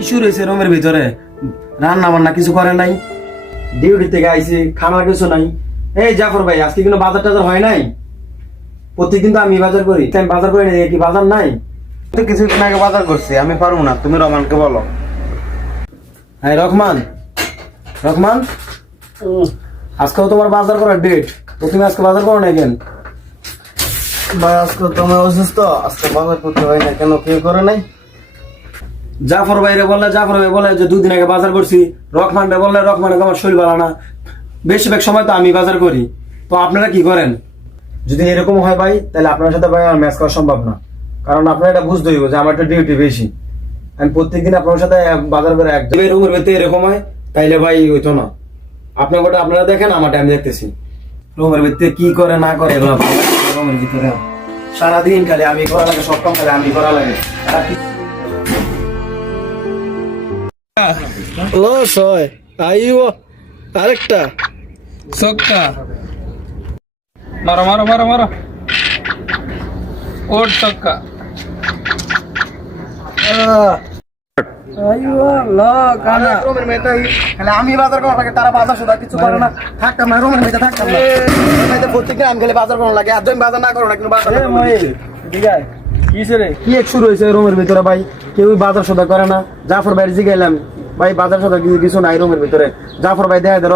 Issue রয়েছে রুমের ভিতরে, রান্না বান্না কিছু করে নাই, ডিউটি থেকে আইসি, খানার কিছু নাই। এই জাফর ভাই, আজকে কিন্তু বাজার টাজার হয় নাই? প্রত্যেকদিন তো আমি বাজার করি, আমি বাজার করি না, কি বাজার নাই? তো কিছুদিন আগে বাজার করছি, আমি পারবো না, তুমি রহমানকে বলো। হ্যাঁ রহমান, রহমান আজকেও তোমার বাজার করার ডেট, তো তুমি আজকে বাজার করো না কেন? ভাই আজকে তুমি অসুস্থ, আজকে বাজার করতে হয় না কেন, কেউ করে নাই? জাফর ভাইরে বললে, জাফর ভাই বলে যে 2 দিন আগে বাজার করছি। রহমান ভাই বললে, রহমান আমার শরীর ভালো না। বেশিরভাগ সময় তো আমি বাজার করি, তো আপনারা কি করেন? যদি এরকম হয় ভাই, তাহলে আপনার সাথে ভাই আমার ম্যাচ করা সম্ভব না, কারণ আপনার এটা বুঝতে হইব যে আমার একটা ডিউটি বেশি। আমি প্রত্যেকদিন আপনার সাথে বাজার করে একদম রুমের ভিতরে এরকম হয়, তাইলে ভাই হইতো না। আপনার কথা আপনারা দেখেন, আমারটা আমি দেখতেছি। রুমের ভিতরে কি করে না করে এগুলো রুমের ভিতরে সারাদিন খালি আমি করা লাগে, সব কাম খালি আমি করা লাগে। লস হয়, আইও আরেকটা ছক্কা মারো মারো মারো মারো, ওর ছক্কা। আমি বাজার করা লাগে, তারা বাজার সুদা কিছু করে না। থাকতাম না রুমের মধ্যে, থাকতাম না প্রত্যেকদিন আমি খালি বাজার করা লাগে। আজ আমি বাজার না করো না, কিন্তু বাজার কি এক শুরু হয়েছে রুমের ভিতরে ভাই, কেউ বাজার সদা করে না। জাফর ভাই জিগাইলাম, ভাই বাজার সদা কিছু নাই রুমের ভিতরে। জাফর ভাই দেখা দেয়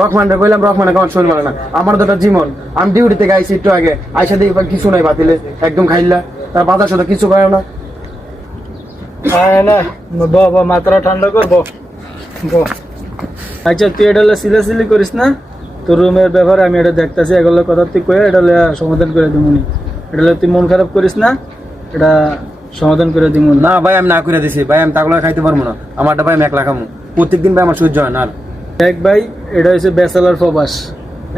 রহমানরে কইলাম, রহমানে আমার শরীর মানে না, আমার তো একটা জীবন। আমি ডিউটি থেকে আইসি একটু আগে, আইসা দেখি কিছু নাই বাতিলে, একদম খাইলা। তার বাজার সদা কিছু করে না। মাত্রা ঠান্ডা কর। আচ্ছা তুই এটা সিলাসিলি করিস না, তোর রুমের ব্যাপারে আমি এটা দেখতেছি। এগুলো কথা তুই কয়ে এটা সমাধান করে দিমুনি। এটা তুই মন খারাপ করিস না, এটা সমাধান করে দিমু। না ভাই আমি না করে দিছি ভাই, আমি তাগুলো খাইতে পারবো না। আমারটা ভাই আমি একলা খামু, প্রত্যেকদিন ভাই আমার সহ্য হয় না। দেখ ভাই, এটা হচ্ছে ব্যাচেলার প্রবাস,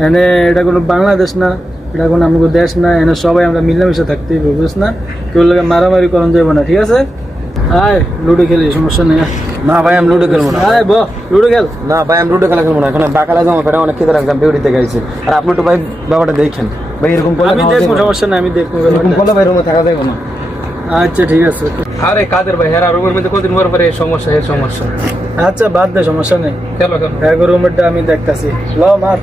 এনে এটা কোনো বাংলাদেশ না, এটা কোনো আমাকে দেশ না। এনে সবাই আমরা মিলামিশে থাকতে বুঝিস না, কেউ লোকে মারামারি করন যাবো না, ঠিক আছে? আয় লুডো খেলি, সমস্যা নেই। না ভাই আমি লুডো খেলবো না। আয় লুডো খেল। না ভাই আমি লুডো খেলা খেলবো না, এখন বাকালা জমা পেটে অনেক খেতে রাখতাম, ডিউটি থেকে আইছি। আর আপনি তো ভাই ব্যাপারটা দেখেন ভাই, এরকম আমি দেখবো, সমস্যা নেই, আমি দেখবো। এরকম করলে ভাই রুমে থাকা যাবে না। আচ্ছা ঠিক আছে। আরে কাদের ভাই, হেরা রুমের মধ্যে কদিন পর পরে সমস্যা, এর সমস্যা। আচ্ছা বাদ দে, সমস্যা নেই। খেলো খেলো। এক রুমেরটা আমি দেখতাছি। ল মার।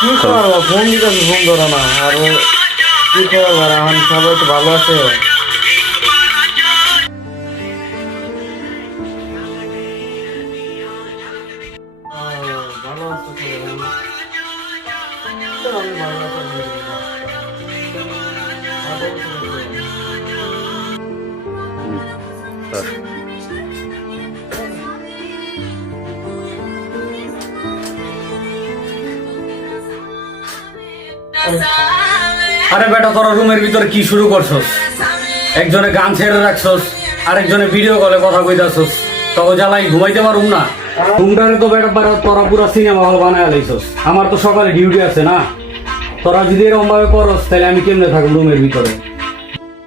কি করবো, ফোন দিতে ফোন ধরো না। আর কি করবো, এখন সবাই তো ভালো আছে। ভালো আছে, আমি ভালো আছি। আরে বেটা তোরা রুমের ভিতরে কি শুরু করছস? একজনে গান ছেড়ে রাখছস, আরেকজনে ভিডিও কলে কথা কইতাছস। তবে জ্বালাই ঘুমাইতে পারুম না। রুমটারে তো বেটা তোরা পুরো সিনেমা হল বানায় লাইছস। আমার তো সকালে ডিউটি আছে না। তোরা যদি এরকম ভাবে করস তাহলে আমি কেমনে থাকবো রুমের ভিতরে?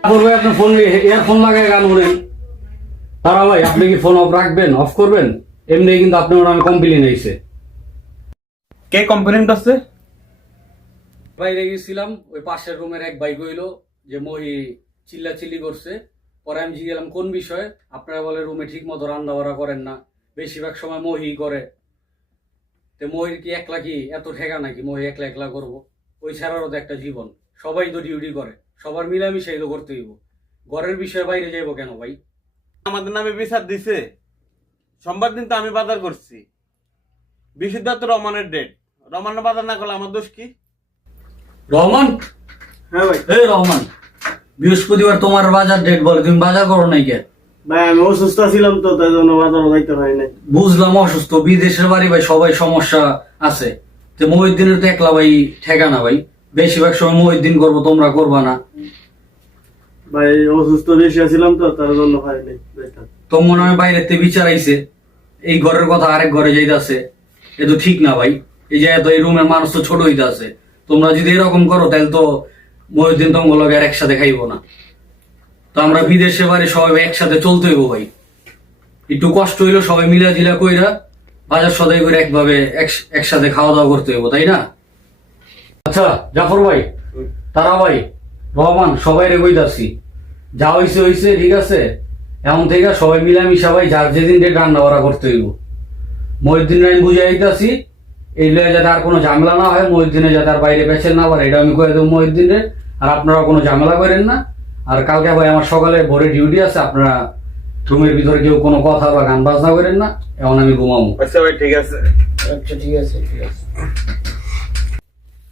করবে আপনি ফোন ইয়ারফোন লাগায় গান শুনেন। তারা ভাই আপনি কি ফোন অফ রাখবেন, অফ করবেন? এমনি কিন্তু আপনার নামে কমপ্লেন আইছে। কে কমপ্লেন করছে? বাইরে গেছিলাম, ওই পাশের রুমের এক ভাই কইলো যে মহি চিল্লাচিল্লি করছে। পরে আমি জিজ্ঞেলাম কোন বিষয়ে? আপনারা বলে রুমে ঠিক মতো রান্না বাড়া করেন না, বেশিরভাগ সময় মহি করে। তো মহির কি একলা কি এত ঠেকা নাকি মহি একলা একলা করবো? ওই ছাড়ারও তো একটা জীবন, সবাই তো ডিউটি করে, সবার মিলামিশাই তো করতে হইব। ঘরের বিষয়ে বাইরে যাইবো কেন ভাই? আমাদের নামে বিচার দিছে। সোমবার দিন তো আমি বাজার করছি, বিশুদ্ধ তো রহমানের ডেট। রহমানের বাজার না করলে আমার দোষ কি? রহমান, হ্যাঁ ভাই। এই রহমান, বৃহস্পতিবার তোমার বাজার ডেট বলে, তুমি বাজার করো নাই কে? ভাই আমি অসুস্থ ছিলাম তো, তাই জন্য বাজারও যাইতে পারি নাই। বুঝলাম অসুস্থ, বিদেশের বাড়ি ভাই, সবাই সমস্যা আছে। তো মহিউদ্দিনের তো একলা ভাই ঠেকা না ভাই, বেশিরভাগ সময় মহিউদ্দিন করবো, তোমরা করবা না। ভাই অসুস্থ বেশি ছিলাম তো, তার জন্য হয় নাই যাইতাম। তো মনে হয় বাইরের থেকে বিচার আইছে, এই ঘরের কথা আরেক ঘরে যাইতেছে। এ তো ঠিক না ভাই। এই যে এত এই রুমের মানুষ তো ছোট হইতে আছে, তোমরা যদি এরকম করো তাহলে তো মহিউদ্দিন তোমার লগে আর একসাথে খাইবো না। তো আমরা বিদেশে বাড়ি সবাই একসাথে চলতে হইব ভাই। একটু কষ্ট হইলো সবাই মিলা জিলা কইরা বাজার সদাই করে একভাবে একসাথে খাওয়া দাওয়া করতে হইব, তাই না? আচ্ছা জাফর ভাই, তারা ভাই, রহমান, সবাই রে কইতাছি, যা হইছে হইছে, ঠিক আছে? এমন থেকে সবাই মিলামিশা ভাই যার যেদিন ডেট রান্না বাড়া করতে হইব। মহিউদ্দিন আমি বুঝাই দিতেছি, এই লয়ে যাতে আর কোনো ঝামেলা না হয়, মহিউদ্দিনে যাতে আর বাইরে বেচেন না পারে, এটা আমি কয়ে দেবো মহিউদ্দিনে। আর আপনারা কোনো ঝামেলা করেন না। আর কালকে ভাই আমার সকালে ভোরে ডিউটি আছে, আপনারা রুমের ভিতরে কেউ কোনো কথা বা গান বাজনা করেন না, এখন আমি ঘুমাবো। আচ্ছা ভাই, ঠিক আছে। আচ্ছা ঠিক আছে, ঠিক আছে।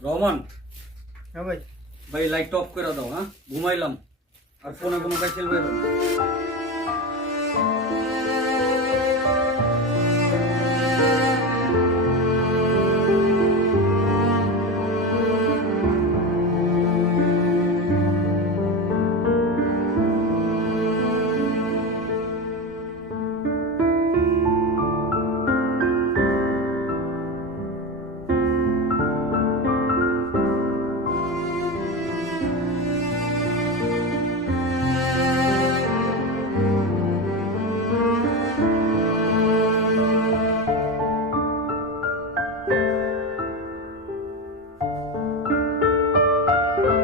রহমান হ্যাঁ ভাই। ভাই লাইট অফ করে দাও, হ্যাঁ? ঘুমাইলাম। আর ফোনে কোনো কাজ চলবে না।